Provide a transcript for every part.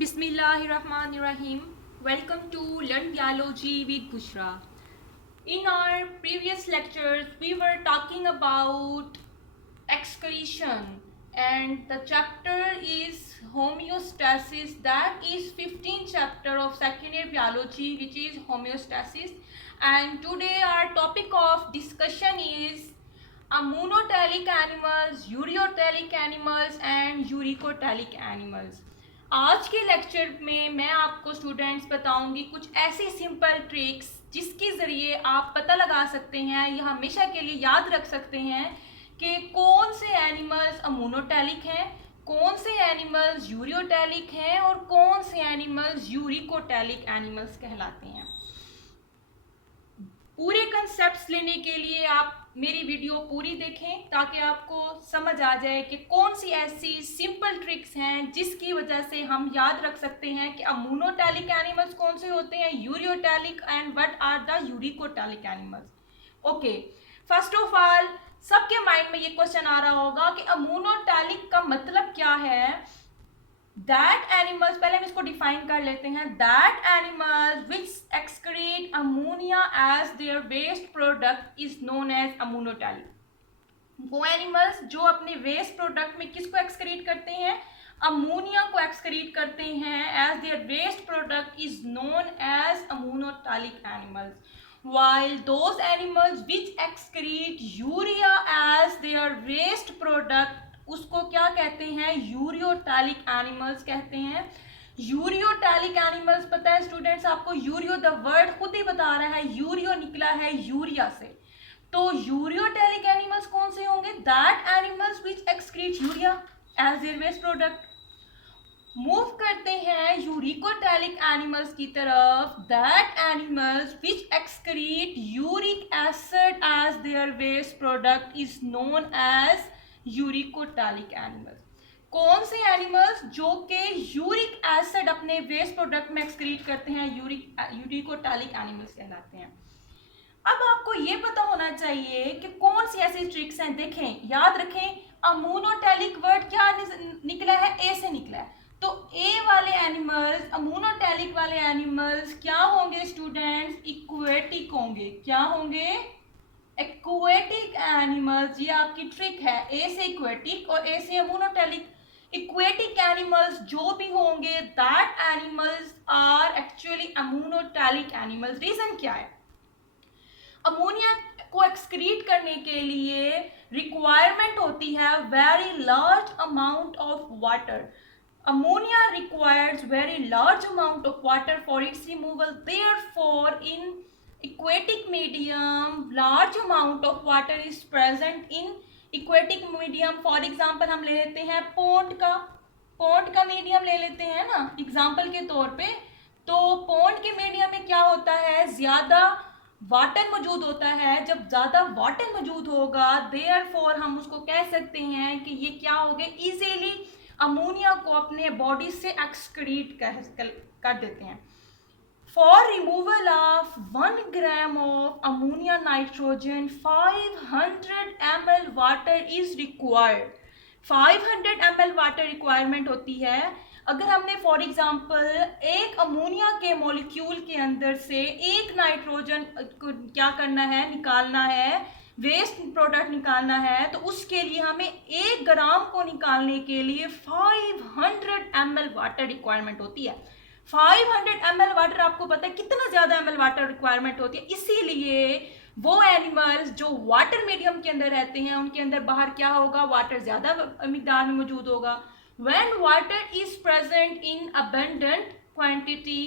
Bismillahirrahmanirrahim. Welcome to Learn Biology with Bushra. In our previous lectures, we were talking about excretion, and the chapter is homeostasis. That is 15th chapter of second year biology, which is homeostasis. And today our topic of discussion is monotelic animals, ureotelic animals and uricotelic animals. आज के lecture में मैं आपको students बताऊंगी कुछ ऐसी simple tricks जिसके ज़रिए आप पता लगा सकते हैं या हमेशा के लिए याद रख सकते हैं कि कौन से एनिमल्स मोनोटेलिक हैं, कौन से एनिमल्स यूरियोटेलिक हैं और कौन से एनिमल्स यूरिकोटेलिक एनिमल्स कहलाते हैं. पूरे कंसेप्ट्स लेने के लिए आप मेरी वीडियो पूरी देखें ताकि आपको समझ आ जाए कि कौन सी ऐसी सिंपल ट्रिक्स हैं जिसकी वजह से हम याद रख सकते हैं कि मोनोटेलिक एनिमल्स कौन से होते हैं, ureotelic and what are the uricotelic animals. Okay, first of all सबके माइंड में ये क्वेश्चन आ रहा होगा कि मोनोटेलिक का मतलब क्या है. दैट एनिमल्स, पहले हम इसको डिफाइन कर लेते हैं. That animals which excrete ammonia as their waste product is known as ammonotelic. वो एनिमल्स जो अपने वेस्ट प्रोडक्ट में किसको एक्सक्रीट करते हैं, अमोनिया को एक्सक्रीट करते हैं as their waste product is known as ammonotelic animals. while those animals which excrete urea as their waste product, उसको क्या कहते हैं, यूरियोटेलिक एनिमल्स कहते हैं. यूरियोटेलिक एनिमल्स पता है स्टूडेंट्स आपको, यूरियो द वर्ड खुद ही बता रहा है, यूरियो निकला है यूरिया से. तो यूरियोटेलिक एनिमल्स कौन से होंगे, that animals which excrete urea as their waste product. Move करते हैं यूरिकोटेलिक एनिमल्स की तरफ. That animals which excrete uric acid as their waste product is known as uricotelic animals. कौन से एनिमल्स जो कि यूरिक एसिड अपने वेस्ट प्रोडक्ट में एक्सक्रीट करते हैं, यूरिकोटेलिक एनिमल्स कहलाते हैं. अब आपको ये पता होना चाहिए कि कौन सी ऐसी ट्रिक्स हैं. देखें, याद रखें, मोनोटेलिक वर्ड क्या निकला है, ए से निकला है. तो ए वाले एनिमल्स, मोनोटेलिक वाले एनिमल्स क्या होंगे स्टूडेंट्स, इक्वेटिक होंगे. क्या होंगे, एक्वेटिक एनिमल्स. ये आपकी ट्रिक है, ए से इक्वेटिक और ए से मोनोटेलिक. इक्वेटिक एनिमल्स जो भी होंगे that animals are actually ammonotelic animals. Reason क्या है, अमोनिया को एक्सक्रीट करने के लिए रिक्वायरमेंट होती है very large amount of water. Ammonia requires very large amount of water for its removal. Therefore, in aquatic medium, large amount of water is present in aquatic medium. For example, हम ले लेते हैं pond का medium ले लेते हैं ना example के तौर पे. तो पॉन्ड के मीडियम में क्या होता है, ज़्यादा वाटर मौजूद होता है. जब ज़्यादा वाटर मौजूद होगा देयरफॉर हम उसको कह सकते हैं कि ये क्या हो गए, इजीली अमोनिया को अपने बॉडी से एक्सक्रीट कर देते हैं. For removal of 1 gram of ammonia nitrogen 500 ml water is required. 500 ml water requirement होती है. अगर हमने फॉर एग्जांपल एक अमोनिया के मॉलिक्यूल के अंदर से एक नाइट्रोजन को क्या करना है, निकालना है, वेस्ट प्रोडक्ट निकालना है, तो उसके लिए हमें 1 ग्राम को निकालने के लिए 500 ml वाटर रिक्वायरमेंट होती है. 500 ml वाटर, आपको पता है कितना ज़्यादा ml वाटर रिक्वायरमेंट होती है. इसीलिए वो एनिमल्स जो वाटर मीडियम के अंदर रहते हैं उनके अंदर बाहर क्या होगा, वाटर ज़्यादा मिकदार में मौजूद होगा. When water is present in abundant quantity,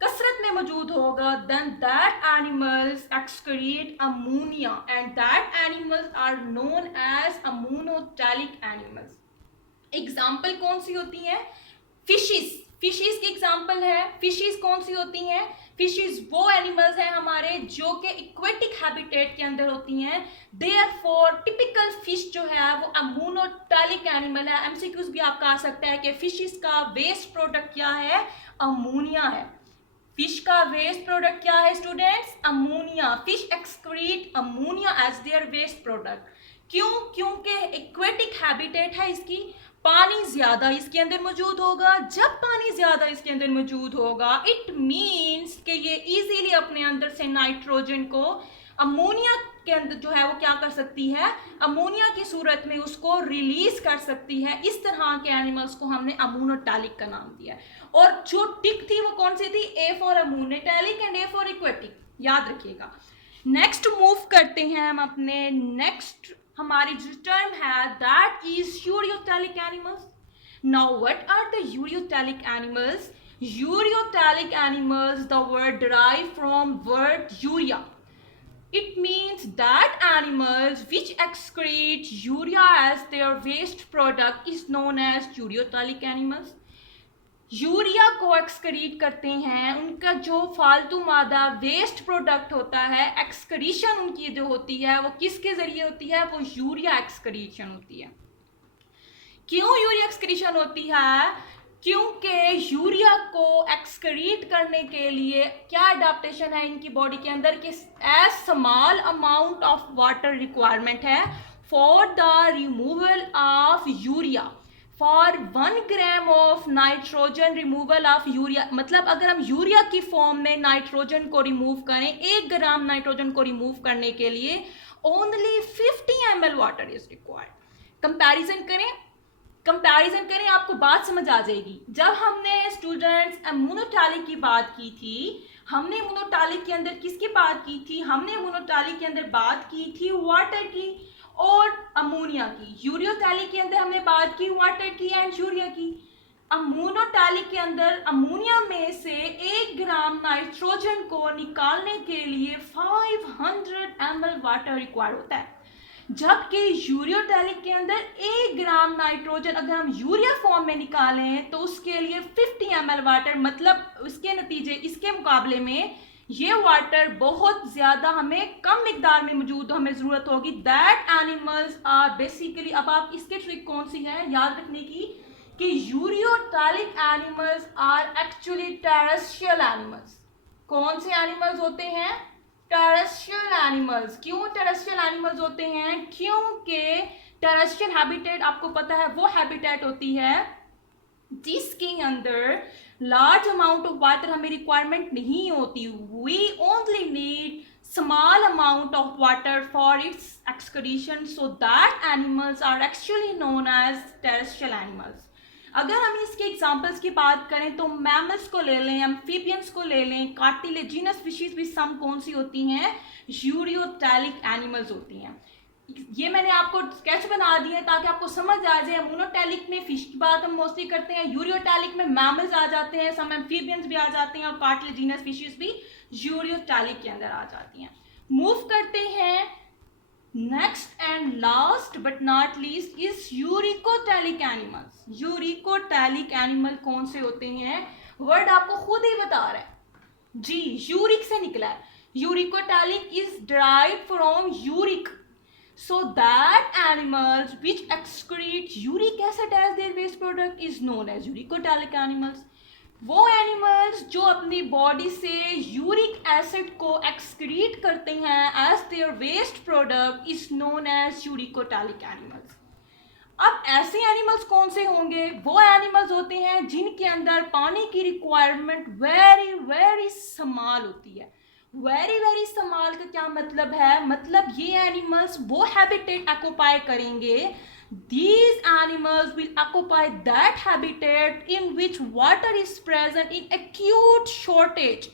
कसरत में मौजूद होगा, then that animals excrete ammonia and that animals are known as monotelic animals. Example कौन सी होती है, फिशेस. फिशेस की एग्जाम्पल है. फिशेस कौन सी होती हैं, फिशेस वो एनिमल्स हैं हमारे जो कि इक्वेटिक हैबिटेट के अंदर होती हैं. देयरफॉर टिपिकल फिश जो है वो मोनोटेलिक एनिमल है. एमसीक्यूज भी आपका आ सकता है कि फिशेस का वेस्ट प्रोडक्ट क्या है, अमोनिया है. फिश का वेस्ट प्रोडक्ट क्या है students, ammonia. Fish excrete ammonia as their waste product. क्यों, क्योंकि एक्वेटिक हैबिटेट है इसकी, पानी ज्यादा इसके अंदर मौजूद होगा। जब पानी ज्यादा इसके अंदर मौजूद होगा, इट मीन्स कि ये इजीली अपने अंदर से नाइट्रोजन को अमोनिया के अंदर जो है वो क्या कर सकती है, अमोनिया की सूरत में उसको रिलीज कर सकती है। इस तरह के एनिमल्स को हमने अमोनोटैलिक का नाम दिया है। और जो टिक थी वो कौन सी थी, A for ammonotelic and A for aquatic, याद रखिएगा। नेक्स्ट मूव करते हैं हम अपने नेक्स्ट, हमारी जो टर्म है that is ureotelic animals. Now what are the ureotelic animals? Ureotelic animals, the word derive from word urea. It means that animals which excrete urea as their waste product is known as ureotelic animals. Urea को excrete करते हैं, उनका जो फालतू मादा waste product होता है, excretion उनकी जो होती है वो किसके जरिए होती है, वो यूरिया एक्सक्रीशन होती है। क्यों यूरिया एक्सक्रीशन होती है? क्योंकि यूरिया को एक्सक्रीट करने के लिए क्या अडाप्टेशन है इनकी बॉडी के अंदर कि as small amount of water requirement है for the removal of urea, for 1 gram of nitrogen removal of urea. मतलब अगर हम यूरिया की फॉर्म में नाइट्रोजन को रिमूव करें, 1 ग्राम नाइट्रोजन को रिमूव करने के लिए only 50 ml water is required. Comparison करें आपको बात समझ आ जाएगी। जब हमने स्टूडेंट्स अमोनोटैलिक की बात की थी, हमने अमोनोटैलिक के अंदर किसकी बात की थी, हमने अमोनोटैलिक के अंदर बात की थी वाटर की और अमोनिया की। यूरियोटैलिक के अंदर हमने बात की वाटर की एंड यूरिया की। अमोनोटैलिक के अंदर अमोनिया में से 1 ग्राम नाइट्रोजन को निकालने के लिए 500 ml वाटर रिक्वायर्ड होता है, जबकि यूरियोटैलिक के अंदर 1 ग्राम नाइट्रोजन अगर हम यूरिया फॉर्म में निकालें तो उसके लिए 50 ml वाटर, मतलब इसके नतीजे इसके मुकाबले में ये वाटर बहुत ज्यादा हमें कम मिकदार में मौजूद हमें जरूरत होगी। दैट एनिमल्स आर बेसिकली, अब आप इसके ट्रिक कौन सी है याद रखने की कि ureotelic animals are actually terrestrial animals. कौन से एनिमल्स होते हैं? Terrestrial animals. क्यों टेरेस्ट्रियल एनिमल्स होते हैं? क्योंकि टेरेस्ट्रियल हैबिटेट आपको पता है वो हैबिटेट होती है जिसके अंदर लार्ज अमाउंट ऑफ वाटर हमें रिक्वायरमेंट नहीं होती। We only need small amount of water for its excretion, so that animals are actually known as terrestrial animals. अगर हम इसके एग्जांपल्स की बात करें तो मैमल्स को ले लें, एम्फीबियंस को ले लें, कार्टिलेजिनस फिशेस भी सम कौन सी होती हैं? यूरियोटैलिक एनिमल्स होती हैं। ये मैंने आपको स्केच बना दिया ताकि आपको समझ आ जाए। मोनोटैलिक में फिश की बात हम मोस्टली करते हैं, यूरियोटैलिक में मैमल्स आ जाते हैं, सम एम्फीबियंस भी आ जाते हैं और कार्टिलेजिनस फिशेस भी यूरियोटैलिक के अंदर आ जाती हैं। मूव करते हैं next and last but not least is uricotelic animals. Uricotelic animal कौन से होते हैं? वर्ड आपको खुद ही बता रहा है जी, यूरिक से निकला है। Uricotelic is derived from uric, so that animals which excrete uric acid as their waste product is known as uricotelic animals. वो एनिमल्स जो अपनी बॉडी से यूरिक एसिड को एक्सक्रीट करते हैं as their waste product is known as uricotelic animals. अब ऐसे animals कौन से होंगे? वो एनिमल्स होते हैं जिनके अंदर पानी की रिक्वायरमेंट वेरी वेरी स्मॉल होती है। वेरी वेरी स्मॉल का क्या मतलब है? मतलब ये एनिमल्स वो हैबिटेट ऑक्युपाई करेंगे, these animals will occupy that habitat in which water is present in acute shortage.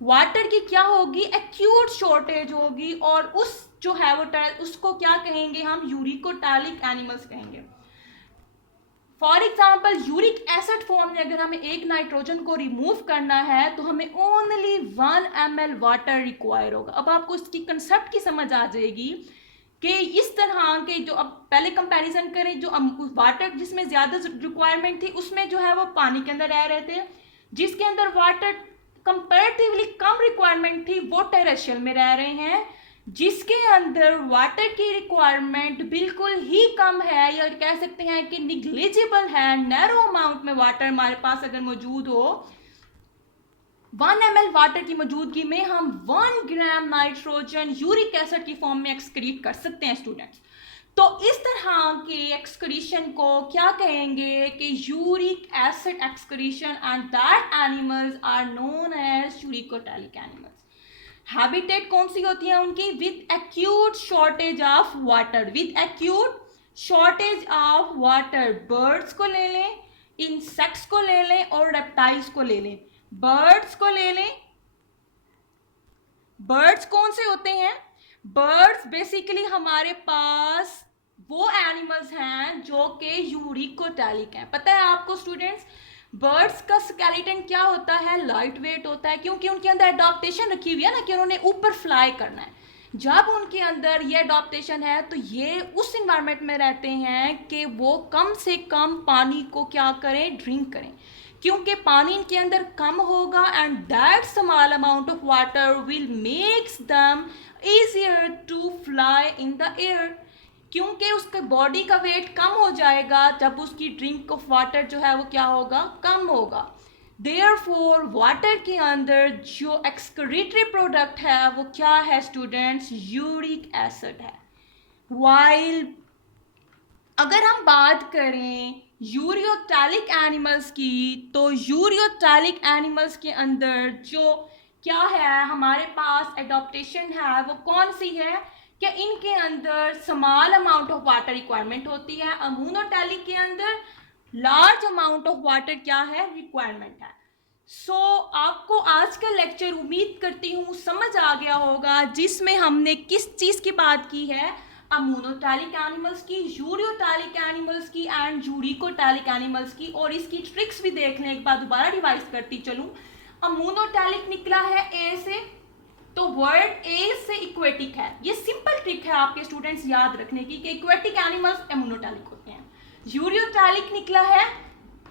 Water की क्या होगी? एक्यूट शॉर्टेज होगी और उस जो है वो उसको क्या कहेंगे हम? यूरिकोटैलिक एनिमल्स कहेंगे। For example uric acid form में अगर हमें 1 नाइट्रोजन को रिमूव करना है तो हमें ओनली 1 ml वाटर रिक्वायर होगा। अब आपको इसकी कंसेप्ट की समझ आ जाएगी कि इस तरह के जो, अब पहले कंपैरिजन करें, जो वाटर जिसमें ज़्यादा रिक्वायरमेंट थी उसमें जो है वो पानी के अंदर रह रहे थे, जिसके अंदर वाटर कंपैरेटिवली कम रिक्वायरमेंट थी वो टेरेस्ट्रियल में रह रहे हैं, जिसके अंदर वाटर की रिक्वायरमेंट बिल्कुल ही कम है या कह सकते हैं कि निग्लिजिबल है, नैरो अमाउंट में वाटर हमारे पास अगर मौजूद हो, 1 ml वाटर की मौजूदगी में हम 1 ग्राम नाइट्रोजन यूरिक एसिड की फॉर्म में एक्सक्रीट कर सकते हैं स्टूडेंट्स। तो इस तरह के एक्सक्रीशन को क्या कहेंगे कि uric acid excretion, and that animals are known as uricotelic animals. Habitat कौन सी होती है उनकी? With acute shortage of water, with acute shortage of water. Birds को ले लें, इंसेक्ट्स को ले लें और रेप्टाइल्स को ले लें। बर्ड्स को ले लें, बर्ड्स कौन से होते हैं? बर्ड्स बेसिकली हमारे पास वो एनिमल्स हैं जो कि यूरिकोटैलिक हैं। पता है आपको स्टूडेंट्स, बर्ड्स का स्केलेटन क्या होता है? लाइट वेट होता है, क्योंकि उनके अंदर एडॉप्टेशन रखी हुई है ना कि उन्होंने ऊपर फ्लाई करना है। जब उनके अंदर ये एडॉप्टेशन है तो ये उस इन्वायरमेंट में रहते हैं कि वो कम से कम पानी को क्या करें? ड्रिंक करें, क्योंकि पानी इनके अंदर कम होगा and that small amount of water will makes them easier to fly in the air, क्योंकि उसके बॉडी का वेट कम हो जाएगा जब उसकी ड्रिंक ऑफ वाटर जो है वो क्या होगा? कम होगा। देयरफॉर वाटर के अंदर जो एक्सक्रीटरी प्रोडक्ट है वो क्या है स्टूडेंट्स? यूरिक एसिड है। वाइल अगर हम बात करें यूरियोटैलिक एनिमल्स की, तो यूरियोटैलिक एनिमल्स के अंदर जो क्या है हमारे पास एडॉप्टेशन है वो कौन सी है? कि इनके अंदर small amount of water requirement होती है। अमोनोटैलिक के अंदर लार्ज अमाउंट ऑफ वाटर क्या है? रिक्वायरमेंट है। सो आपको आज का लेक्चर उम्मीद करती हूँ समझ आ गया होगा, जिसमें हमने किस चीज़ की बात की है? अमोनोटैलिक एनिमल्स की, यूरियोटैलिक एनिमल्स की एंड यूरिकोटैलिक एनिमल्स की, और इसकी ट्रिक्स भी देख लें। एक बार दोबारा रिवाइज करती चलूँ। अमोनोटैलिक निकला है ए से, तो वर्ड ए से इक्वेटिक है। ये सिंपल ट्रिक है आपके स्टूडेंट्स याद रखने की कि इक्वेटिक एनिमल्स अमोनोटैलिक होते हैं। यूरियोटैलिक निकला है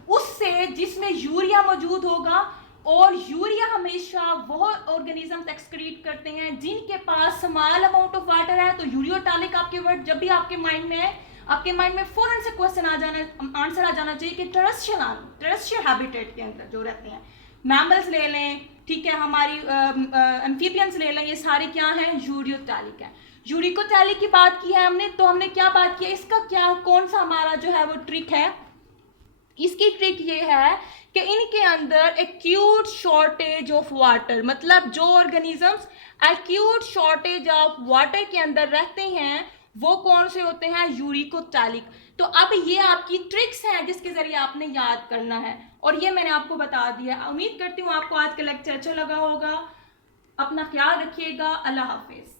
उससे जिसमें यूरिया मौजूद होगा, और यूरिया हमेशा वो ऑर्गेनिजम्स एक्सक्रीट करते हैं जिनके पास स्मॉल अमाउंट ऑफ वाटर है। तो यूरियोटैलिक आपके वर्ड जब भी आपके माइंड में है, आपके माइंड में फौरन से क्वेश्चन आ जाना, आंसर आ जाना चाहिए कि टेरेस्ट्रियल हैबिटेट के अंदर जो रहते हैं, मैमल्स ले लें, ठीक है, हमारी एम्फीबियंस ले लें, ये सारे क्या हैं? यूरियोटैलिक है। यूरिकोटैलिक की बात की है हमने, तो हमने क्या बात की है? इसका क्या कौन सा हमारा जो है वो ट्रिक है? इसकी ट्रिक ये है कि इनके अंदर एक्यूट शॉर्टेज ऑफ वाटर, मतलब जो organisms acute shortage of water के अंदर रहते हैं वो कौन से होते हैं? यूरिकोटैलिक। तो अब ये आपकी ट्रिक्स हैं जिसके जरिए आपने याद करना है, और ये मैंने आपको बता दिया। उम्मीद करती हूँ आपको आज का लेक्चर अच्छा लगा होगा। अपना ख्याल रखिएगा। अल्लाह हाफिज।